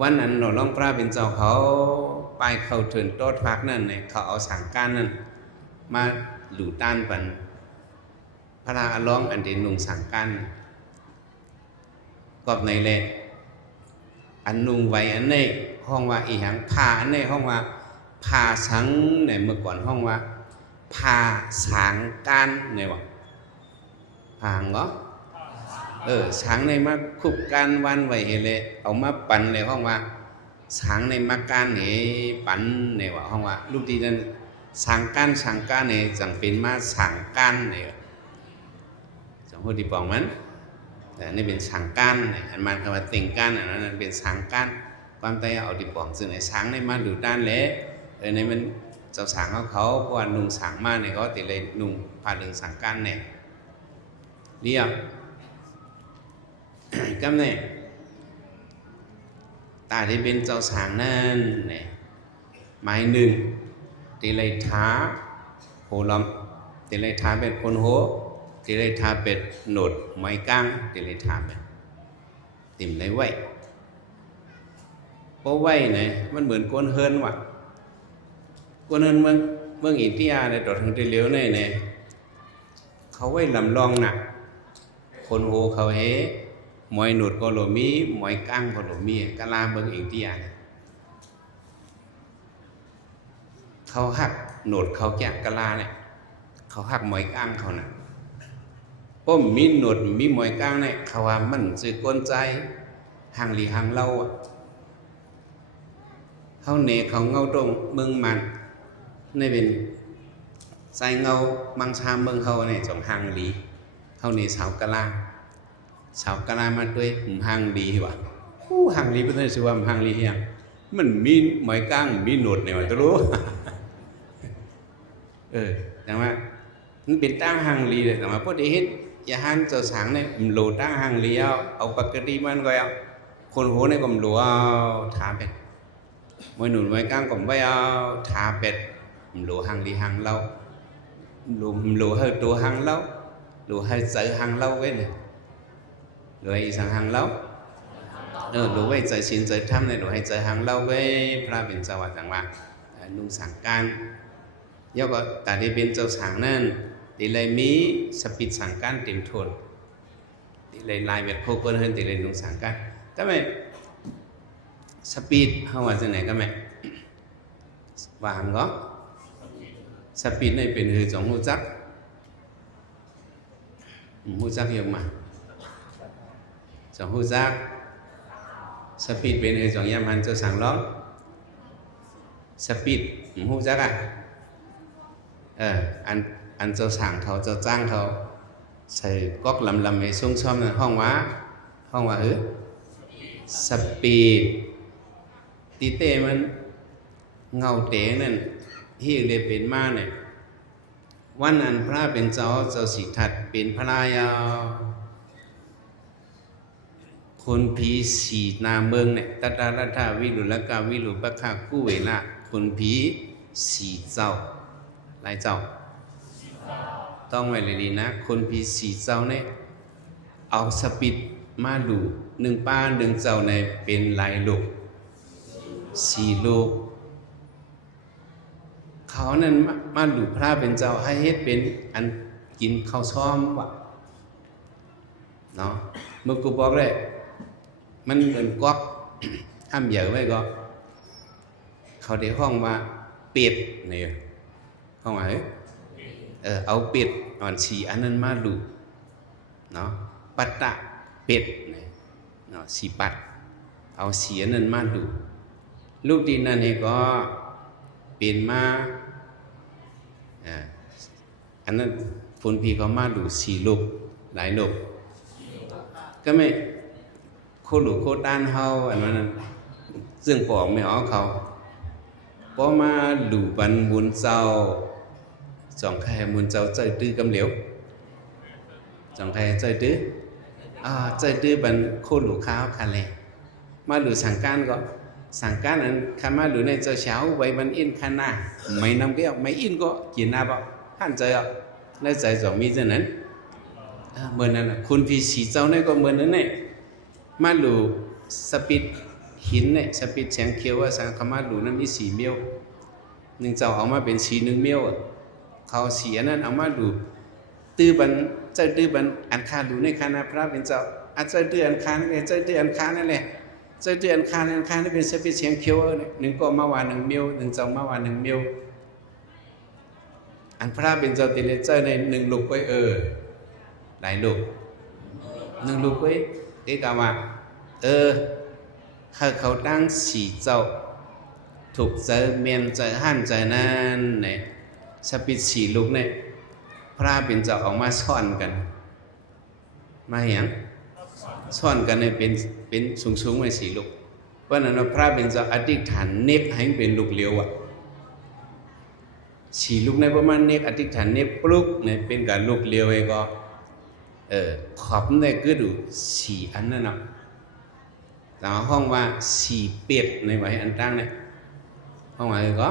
วันนั้นหนูร้องพระเป็นเจ้าเขาไปเขาถึงโต๊ะพักนั่นเนี่ยเขาเอาสั่งการนั่นมาหลู่ต้านปันพระอาร้องอันเด่นหนุ่งสั่งการกอบในแหละอันนุ่งไว้อันนี้ห้องว่าอีหยังผ้าอันนี้ห้องว่าผ้าสังเนี่ยเมื่อก่อนห้องว่าผ้าสางการเนี่ยวะผ้าเหรอสางในมาคุกการวันไว้เฮเลยเอามาปั่นเลยห้องว่าสางในมาการเหปั่นเนี่ยวะห้องว่าลูกดีนั้นสางการเนี่ยจังเป็นมาสางการเนี่ยจังพูดดีปองมันแต่นี่เป็นสางการเนี่ยอันมันคำว่าติ่งการอันนั้นเป็นสางการความใจเอาดิบบอกซึ่งไอ้ช้างในมาดูด้านเละในมันเจ้าสางเขาเพราะว่านุ่งสางมาเนี่ยเขาติดเลยนุ่งผ่าเรื่องสางการเนี่ยเรียกก็เนี่ยตาที่เป็นเจ้าสางนั่นเนี่ยหมาย1ติเลยท้าโหล้อมติเลยท้าเป็นคนโหติเลยท้าเป็นโหนดไม้ก้างติเลยท้าเป็นติ่มเลยไว้เพราะไว้เนี่ยมันเหมือนก้นเฮินว่ะก้นเฮินเมืองอินเดียในตัวทางที่เลี้ยวเนี่ยเขาไว้ลำลองหนักคนโหเขาเฮหมอยหนุดก็หลมีหมอยก้างก็หลมีกะลาเมืองอินเดียเขาหักหนุดเขาแกะกะลาเนี่ยเขาหักหมอยก้างเขาน่ะป้มมีหนุดมีหมอยก้างเนี่ยเขาว่ามันสื่อก้นใจห่างหลีห่างเล่าเขาเนเขาเงาตรงเมืองมันนี่เป็นใส่เงามังชามเมืองเขาเนี่ยจงห่างหลีเขาเนสาวกะลามาด้วยห่างหลีว่ะห่างหลีเป็นชื่อว่าห่างหลีเฮีย มันมีหมอยก้างมีหนวดเนี่ยมันจะรู้ แต่ว่ามันเป็นตั้งหางลีเลยแต่ว่าพอดีเฮ็ดอย่าหันเจ้าสางเนี่ยมันโหลตั้งหางลีเอาปกติมันก็เอาคนโหเนี่ยก็มันโหลเอาถาเป็ดมวยหนุนมวยก้างก็ไม่เอาถาเป็ดมันโหลหางลีหางเล่าโหลhơiตัวหางเล่าโหลhơiใจหางเล่าcái này rồi sang hàng lâu đối với giới xin giới thăm này đối với giới hàng lâu với pha bên châu rằng là nung sáng can do có tại đây bên châu sáng nên thì lấy mỹ sắp bịt sáng can tìm thôn thì lấy lại việc khô quân hơn thì lấy nung sáng can các mẹ sắp bịt không ở chỗ này các mẹ và hàng gó sắp bịt này bên hơi giống hô giác nhiều mà giống hô giácสปีดเป็นสองยามหันเจ้าสั่งล้อสปีดหูจักอันเจ้าสั่งเขาเจ้าจ้างเขาใส่ก๊อกลำให้ซุ้งซ่อมในห้องว่าสปีดตีเต้มันเงาเต๋นั่นที่เรียกเป็นมาเนี่ยวันอันพระเป็นเจ้าสิทธัตถ์เป็นพระรายาคนผีสีนาเมืองเนี่ยตตารัฐาวิรุลกาวิรุปคากู้เวละคนผีสีเจ้าหลายเจ้าต้องไว้เลยดีนะคนผีสีเจ้าเนี่ยเอาสปิดมาดูหนึ่งป้าหนึ่งเจ้าในเป็นหลายลูกสี่ลูกเขานั้นมาดูพระเป็นเจ้าให้เฮ็ดเป็นอันกินข้าวซ้อมวะเนาะเมื่อกูบอกเลยมันเหมือนก๊อกห้ามเหยอะไว้ก็เขาได้ห้องว่าเป็ดเนี่ยห้องไหนเอาเป็ดอ่อนสีอันนั้นมาดูเนาะปัตตะเป็ดเนี่ยเนาะสีปัดเอาสีอันนั้นมาดูลูกดีนั่นเองก็เป็นมาอันนั้นฝนพีเขามาดูสีลูกหลายลูกก็ไม่โคดูโคด้านเฮาอันนั้นซึ่งปอกไม่ออกเขาพอมาดูบันบุญเจ้าสองแค่บุญเจ้าใจตื้อกำเหลียวสองแค่ใจตื้อใจตื้อบันโคดูข้าวคันเลยมาดูสังการก็สังการนั้นข้ามาดูในเจ้าเช้าไว้บันอินคันหน้าไม่นำแก้วไม่อินก็กินหน้าบ่หันใจอ่ะในใจสองมีเท่านั้นเหมือนนั้นคุณพี่สีเจ้าเนี่ยก็เหมือนนั้นเนี่ยมาดูสปิดหินเนี่ยสปิดแสงเขียวว่าสังคมาดูนั้นมีสีเมียวหนึ่งเจ้าเอามาเป็นสีหนึ่งเมียวเขาสีนั้นเอามาดูตื้อบันเจ้าตื้อบันอันคาดูในคณะพระเป็นเจ้าอาจจะตื้ออันคาเนี่ยเจ้าตื้ออันคานั่นแหละเจ้าตื้ออันคานี่เป็นสปิดแสงเขียวเนี่ยหนึ่งก็มาว่าหนึ่งเมียวหนึ่งเจ้ามาว่าหนึ่งเมียวอันพระเป็นเจ้าติเลเจ้าในหนึ่งลูกไว้หลายลูกหนึ่งลูกไว้ที่กล่าวว่าถ้าเขาตั้งสีเจ้าถูกใจเมียนใจหั่นใจนั่นเนี่ยสปิดสีลูกเนี่ยพระเป็นเจ้าออกมาซ่อนกันมาอย่างซ่อนกันเนี่ยเป็นสูงๆไว้สีลูกเพราะนั้นพระเป็นเจ้าอธิษฐานเนบให้เป็นลูกเลี้ยวสีลูกในประมาณเนบอธิษฐานเนบปลุกเนี่ยเป็นการลูกเลี้ยวไอ้ก็ขอบเนี่ยก็ดูสีอันนั้นนะแต่ห้องว่าสีเป็ดในไว้อันตั้งเนี่ยห้องว่าก็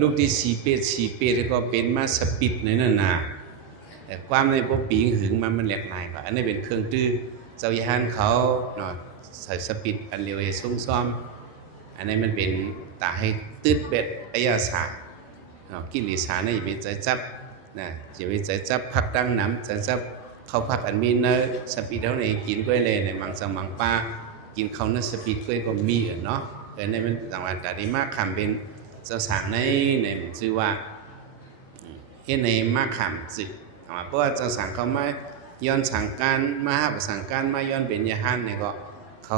ลูกที่สีเป็ดก็เป็นมาสปิดในนั่นน่ะแต่ความในพวกปีงหึงมันแหลกหลายก็อันนี้เป็นเครื่องตื้อเจ้าย่านเขาเนาะใส่สปิดอันเร็วไอ้ซุ้งซ้อมอันนี้มันเป็นตาให้ตืดเป็ดอายาศาสตร์เนาะกิริสาเนี่ยอย่าไปใจจับนะอย่าไปใจจับพักดังน้ำใจจับเขาพักอันมีเนื้อสปีดเท่าไหร่กินก้อยเลยในมังสมังป้ากินเขาเนื้อสปีดก้อยก็มีเนาะแต่ในมันต่างวันแต่ดีมากคำเป็นเจ้าสางในชื่อว่าเฮ็ดในมากคำจึกเพราะว่าเจ้าสางเขามาย้อนสั่งการมาหาสั่งการมาย้อนเป็นยาหันเนี่ยก็เขา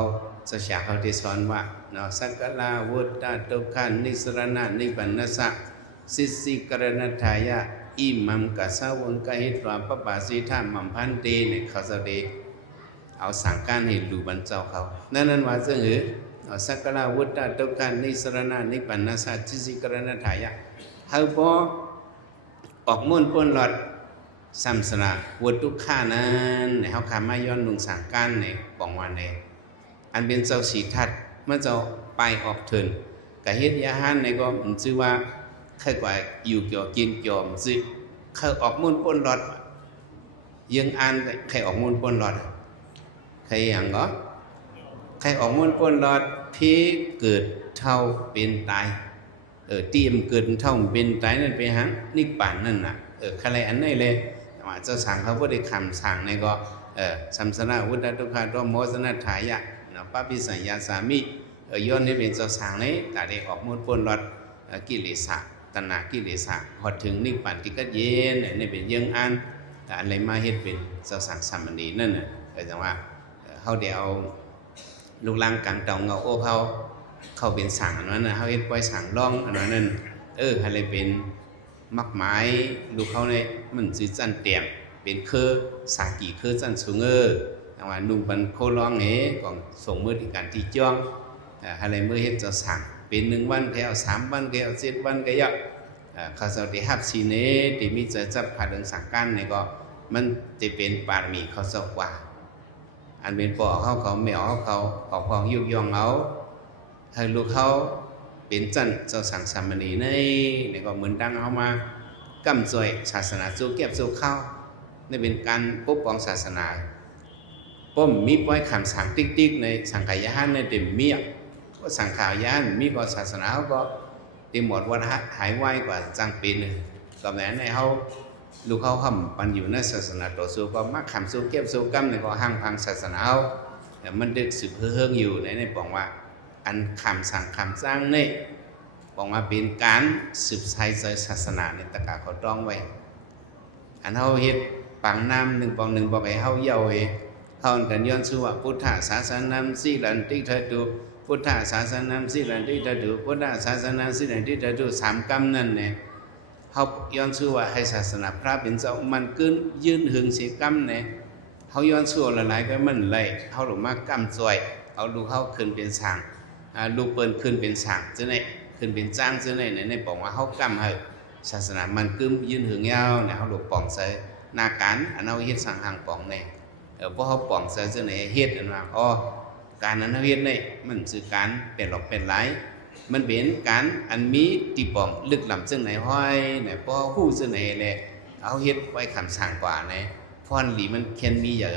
จะฉากเขาที่สอนว่าเนาะสังกลาวุตตะตุขันนิสรณะนิบันนัสสะสิสิกรณทายะอิมัมกัสสาวังกะหิตวาปปาสีธามัมพันเตเนี่ยเขาจะได้เอาสั่งการให้ดูบรรเจ้าเขานั่นว่าซึ่ง สักการะวุฒะทุกขานิสรณะนิพพานาสัจจิสิกรณถายะเฮาพอออกมุ่นป้นหลอดสัมสระวุฒทุกขานั้นในเฮาคามาย้อนลุงสังการในปองวันในอันเป็นเจ้าสีทัดเมื่อเจ้าไปออกเถินกะเฮ็ดยาหานในก็มันชื่อว่าเคยกว่าอยู่เกี่ยวกินเกี่ยวมันสิเคยออกมุ่นป้นหลอดยังอ่านใครออกมุ่นป้นหลอดใครอย่างก็ใครออกมุ่นป้นหลอดพี่เกิดเท่าเป็นตายเตรียมเกิดเท่าเป็นตายนั่นไปหังนิพพานนั่นน่ะใครอันไหนเลยว่าเจ้าสั่งเขาบ่ได้คำสั่งในก็สัมสนะวุฒทุกขาโตโมสนะถายะเนาะปปิสัญญาสามิย้อนนี่เป็นเจ้าสั่งนี้แต่ได้ออกมุ่นป้นหลอดกิเลสตัณหากิเลสพอถึงนิพพานที่ก็เย็นนี่เป็นยังอันอะไรมาเฮ็ดเป็นเจ้าสั่งสามณีนั่นน่ะแต่ว่าเฮาได้เอาลูกลังกลางเตาเงาโอ้เขาเป็นสั่งอันนั้นนะเขาเฮ็ดปล่อยสั่งร่องอันนั้นอะไรเป็นมักหมายลูกเขาเนี่ยมันสิจันเตียมเป็นคือสากีคือจันสูงแต่ว่านุ่งบันโคร้องก็ส่งมือที่การที่จ้องอะไรเมื่อเฮ็ดจะสั่งเป็น1 วันก็เอา3 วันก็เอา7 วันก็เยอะเขาจะได้รับสีเนที่มีจะจับผ่าเรื่องสั่งการเนี่ยก็มันจะเป็นปารมีเขาเจ้ากว่าอันเป็นปอเขาไม่เอาเขาออกความยุยองเอาให้ลูกเขาเป็นจันเจ้าสังสามณีในก็เหมือนดังเขามากำจอยศาสนาสู้เก็บสู้เข้านี่เป็นการปกป้องศาสนาป้อมมีป้อยคำสั่งติ๊กๆในสังขยานในเต็มเมียก็สังขายานมีก็ศาสนาเขาก็เต็มหมดวันหายไวกว่าจังปีนึงก็แม้ในเขาลูกเขาคำปันอยู่ในศาสนาต่อสู้ก็มักคำสู้เก็บสู้กำในก็ห่างพังศาสนาเขาแต่มันดึกสืบเฮืองอยู่ในบอกว่าอันคำสั่งคำสร้างนี่บอกว่าเป็นการสืบสายศาสนาในตะกาเขาต้องไว้อันเขาเฮ็ดปังน้ำ1 ปอง 1บอกให้เขาเยาว์เขากันย้อนชื่อว่าพุทธศาสนาสิลันติเธอดูพุทธศาสนาสิลันติเธอดูพุทธศาสนาสิลันติเธอดู3 กำนั่นเนี่ยเขาย้อนชื่อว่าให้ศาสนาพระเป็นเจ้ามันขึ้นยืนหึงสีกำเนี่ยเขาย้อนชื่อหลายๆก็มันเลยเขาหลงมากกำจอยเอาดูเขาขึ้นเป็นสั่งลูกเปิ้นขึ้นเป็นสั่งจังได๋ขึ้นเป็นจ้างจังได๋ในบอกว่าเฮากำให้ศาสนามันกึมยืนหึงยาวเนี่ยเฮาลูกป้องใส่หน้าการอันเฮาเฮ็ดสั่งหางป้องแน่พอเฮาป้องใส่จังได๋เฮ็ดอันว่าการนั้นเฮาเฮ็ดนี่มันคือการเป็นหลอกเป็นหลายมันเป็นการอันมีที่ป้องลึกล้ำจังไหนห้อยเนี่ยพอฮู้จังได๋แหละเฮาเฮ็ดไว้คำสั่งกว่าเนี่ยพรหลีมันเขียนมีอย่าง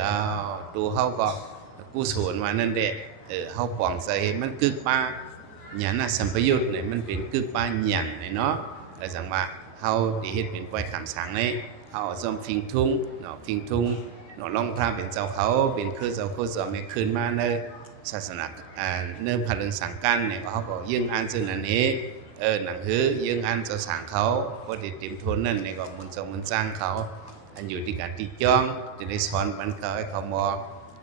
ตัวเฮาก็กุศลว่านั่นแหละเฮาป้องใส่มันกึกป้าหยันสัมปยุตเนี่ยมันเป็นกึกป้าหยันเนาะแต่จังว่าเฮาได้เฮ็ดเป็นปล่อยคำสั่งในเฮาซ่อมฟิงทุ่งเนาะฟิงทุ่งเนาะลองพระเป็นเจ้าเขาเป็นคือเจ้าโคสไม่คืนมาในศาสนาเนื่องพันเรื่องสังกันเนี่ยเขาก็ยื่งอ่านซึ่งอันนี้หนังหือยื่งอ่านเจ้าสั่งเขาบ่ได้เต็มทนนั่นในก็มุนเจ้ามุนจ้างเขาอันอยู่ที่การติจ้องจะได้สอนมันเขาให้เขามอ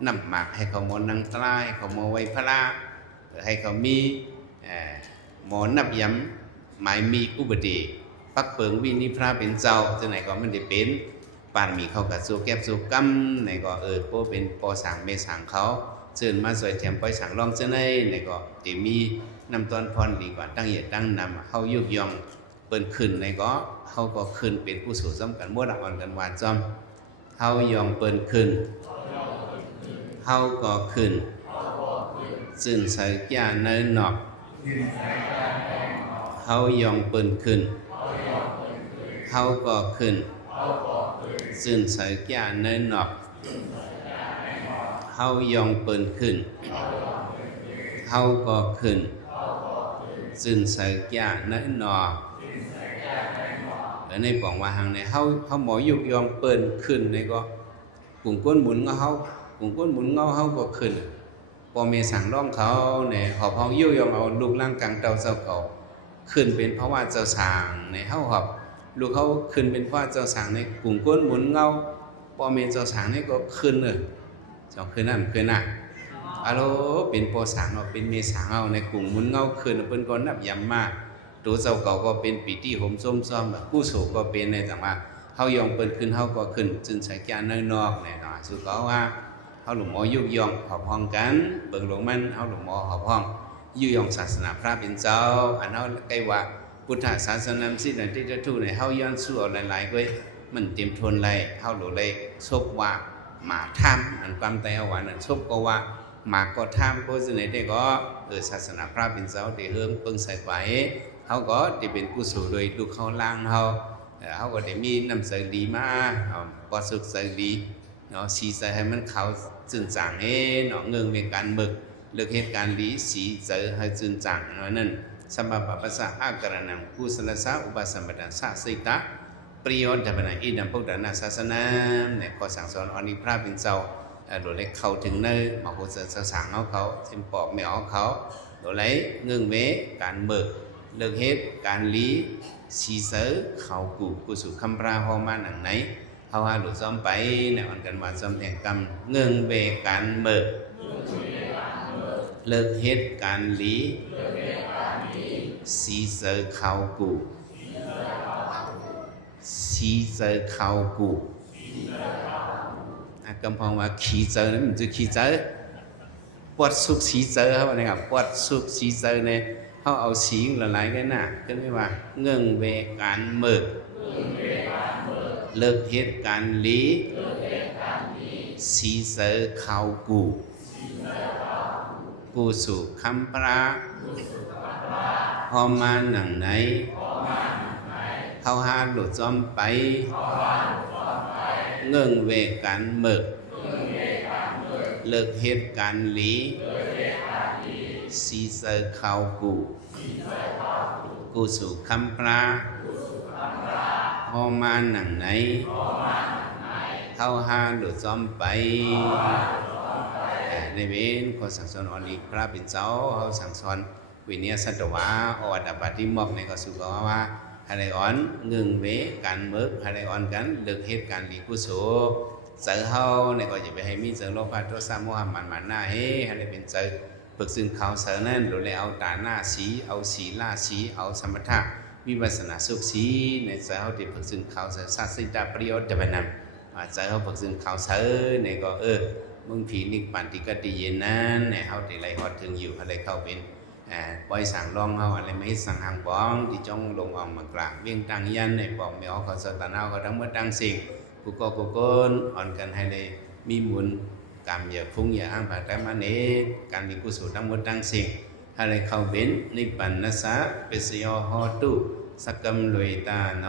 นำหมากให้เขามอนังตรายเขามอไว้พระให้เขามีหมอนับย้ำหมายมีอุบัติปักเปิงวินิพระเป็นเจ้าจังไหนก็มันได้เป็นปานมีเขากับสู้แก็บสู้กำไหนก็โปเป็นปอสั่งเมสั่งเขาเชิญมาสวยแถมปล่อยสั่งรองจังไหนก็จะมีนำตอนพรดีกว่าตั้งเหยียดตั้งนำเขายุบยองเปิ้นขึ้นไหนก็เขาก็ขึ้นเป็นผู้สู่ซ้ำกันมั่วดักอ่อนกันหวานจอมเขายองเปิ้นขึ้นเฮาก็ขึ้นซึ่งใส่แก่เนินนอกเฮายองเปิ้นขึ้นเฮาก็ขึ้นซึ่งใส่แก่เนินนอกเฮายองเปิ้นขึ้นเฮาก็ขึ้นซึ่งใส่แก่เนินนอกในปองว่าหางในเฮาหมอยุกยองเปิ้นขึ้นในก็กลุ่มก้นหมุนก็เฮากลุ่มก้นหมุนเงาเขาก็ขึ้นพอเมสั่งร้องเขาเนี่ยหอบเขายิ้วยองเอาลูกล่างกลางเตาเจ้าเขาขึ้นเป็นเพราะว่าเจ้าสางในเขาหอบลูกเขาขึ้นเป็นเพราะเจ้าสางในกลุ่มก้นหมุนเงาพอเมเจ้าสางนี่ก็ขึ้นเจ้าขึ้นนั่นขึ้นน่ะอะโลเป็นปอสางเอาเป็นเมสางเอาในกลุ่มหมุนเงาขึ้นเป็นก้อนนับยำมากตัวเจ้าเก่าก็เป็นปีที่ห่มส้มซ้อมผู้โศกก็เป็นในต่างว่าเขายองเปิ้นขึ้นเขาก็ขึ้นจึงใส่แก่นนอกเนี่ยเนาะสุก็ว่าเขาหลวงหมอยุกยองหอบห้องกันเบิ่งหลวงมันเขาหลวงหมอหอบห้อง อยู่ยองศาสนาพระเป็นเจ้าอันเฮาใกล้ว่าพุทธศาสนาสินั่นที่จะทูในเฮาย้อนสู่หลายๆก็มันเต็มทนเลยเฮาหลเลยชบว่ามาทำอันความแต่ว่านั้นชบก็ว่ามาก็ทำเพราะฉะนั้นได้ก็ศาสนาพระเป็นเจ้าได้เฮิงเปิ้งใส่ไว้เฮาก็ได้เป็นกุศลโดยลูกเขาล่างเฮาก็ได้มีน้ำใสดีมาบ่สุขใสดีเนาะสีใสให้มันเขาจึงจางเนาะเงิงในการบึกเลือกเหตุการณ์ดีสีเจอให้จึงจางนั่นสัมปะปัสสะอาการนังกุศลสะอุปสัมปทาสะสิตะประโยชน์จากนั้นอิดัมพุทธนาศาสนาเนี่ยข้อสั่งสอนอันนี้พระเป็นเจ้าโดยเล็กเข้าถึงในมโหสถสั่งเขาเช่นปอกแมวเขาโดยเลยเงื่อนเวการเบิกเลือกเหตุการลีสีเสือเขากูกุศลคำพระหอมาหนังไหนเขาหาหลุดซ้อมไปในวันกันวันซ้อมแห่งกรรมเงื่อนเวการเบิกเลือกเหตุการลีสีเสือเขากูสีเสือเขากูกำพองว่าขี่เจอนั้นมันจะขี่เจอปวดสุกสีเจอครับนะครับปวดสุกสีเจอเนี่ยเขาเอาสีละลายกันน่ะก็เรียกว่าเงื่อนเวการเมิกเลิกเหตุการลีสีเจอเขากูสู่คำพระพอมาหนังไหนเขาหาหลุดจอมไปเงื่อนเวการเมิกเลิกเหตุการลีสีเสือเขากูสู่คำพระพอมาหนังไหนเขาหาหลุดจอมไปในเว้นคนสั่งสอนอันนี้พระเป็นเจ้าเขาสั่งสอนวิเนียสัตวะอวัตปฏิมอกในก็สุกว่าอะไรอ่อนเงื่อนเวการเมิกอะไรอ่อนกันเลิกเหตุการลีกุศลเจอเฮาเนี่ยก็จะไปให้มีเจอโลภะโทสะโมหะมันหน้าเฮ้ให้เป็นเจอฝึกซึ่งเขาเสร์นั่นโดยเอาตาหน้าสีเอาสีล่าสีเอาสมถะวิปัสสนาสุขสีในเจอเฮาที่ฝึกซึ่งเขาเสร์สัตสิตาประโยชน์จะเป็นนำเจอเฮาฝึกซึ่งเขาเสร์เนี่ยก็มึงผีนิกปันติกติเย็นนั้นเนี่ยเฮาที่ไรฮอดถึงอยู่อะไรเข้าเป็นปล่อยสั่งรองเฮาอะไรไม่ให้สั่งหางบ้องที่จ้องลงออกมากลางเวียงตังยันในปอกแมวเขาสตานาเขาทั้งหมดทั้งสิ่งกูก็กูโกนอ่อนกันให้เลยมีมุนกรรมอย่าฟุ้งอย่าอ้างผ่าแต่มาเนการมีกุศลทั้งหมดทั้งสิ่งอะไรเข้าเป็นนิพพานนัสสะเปสยโหตุสักกัมลุยตาโน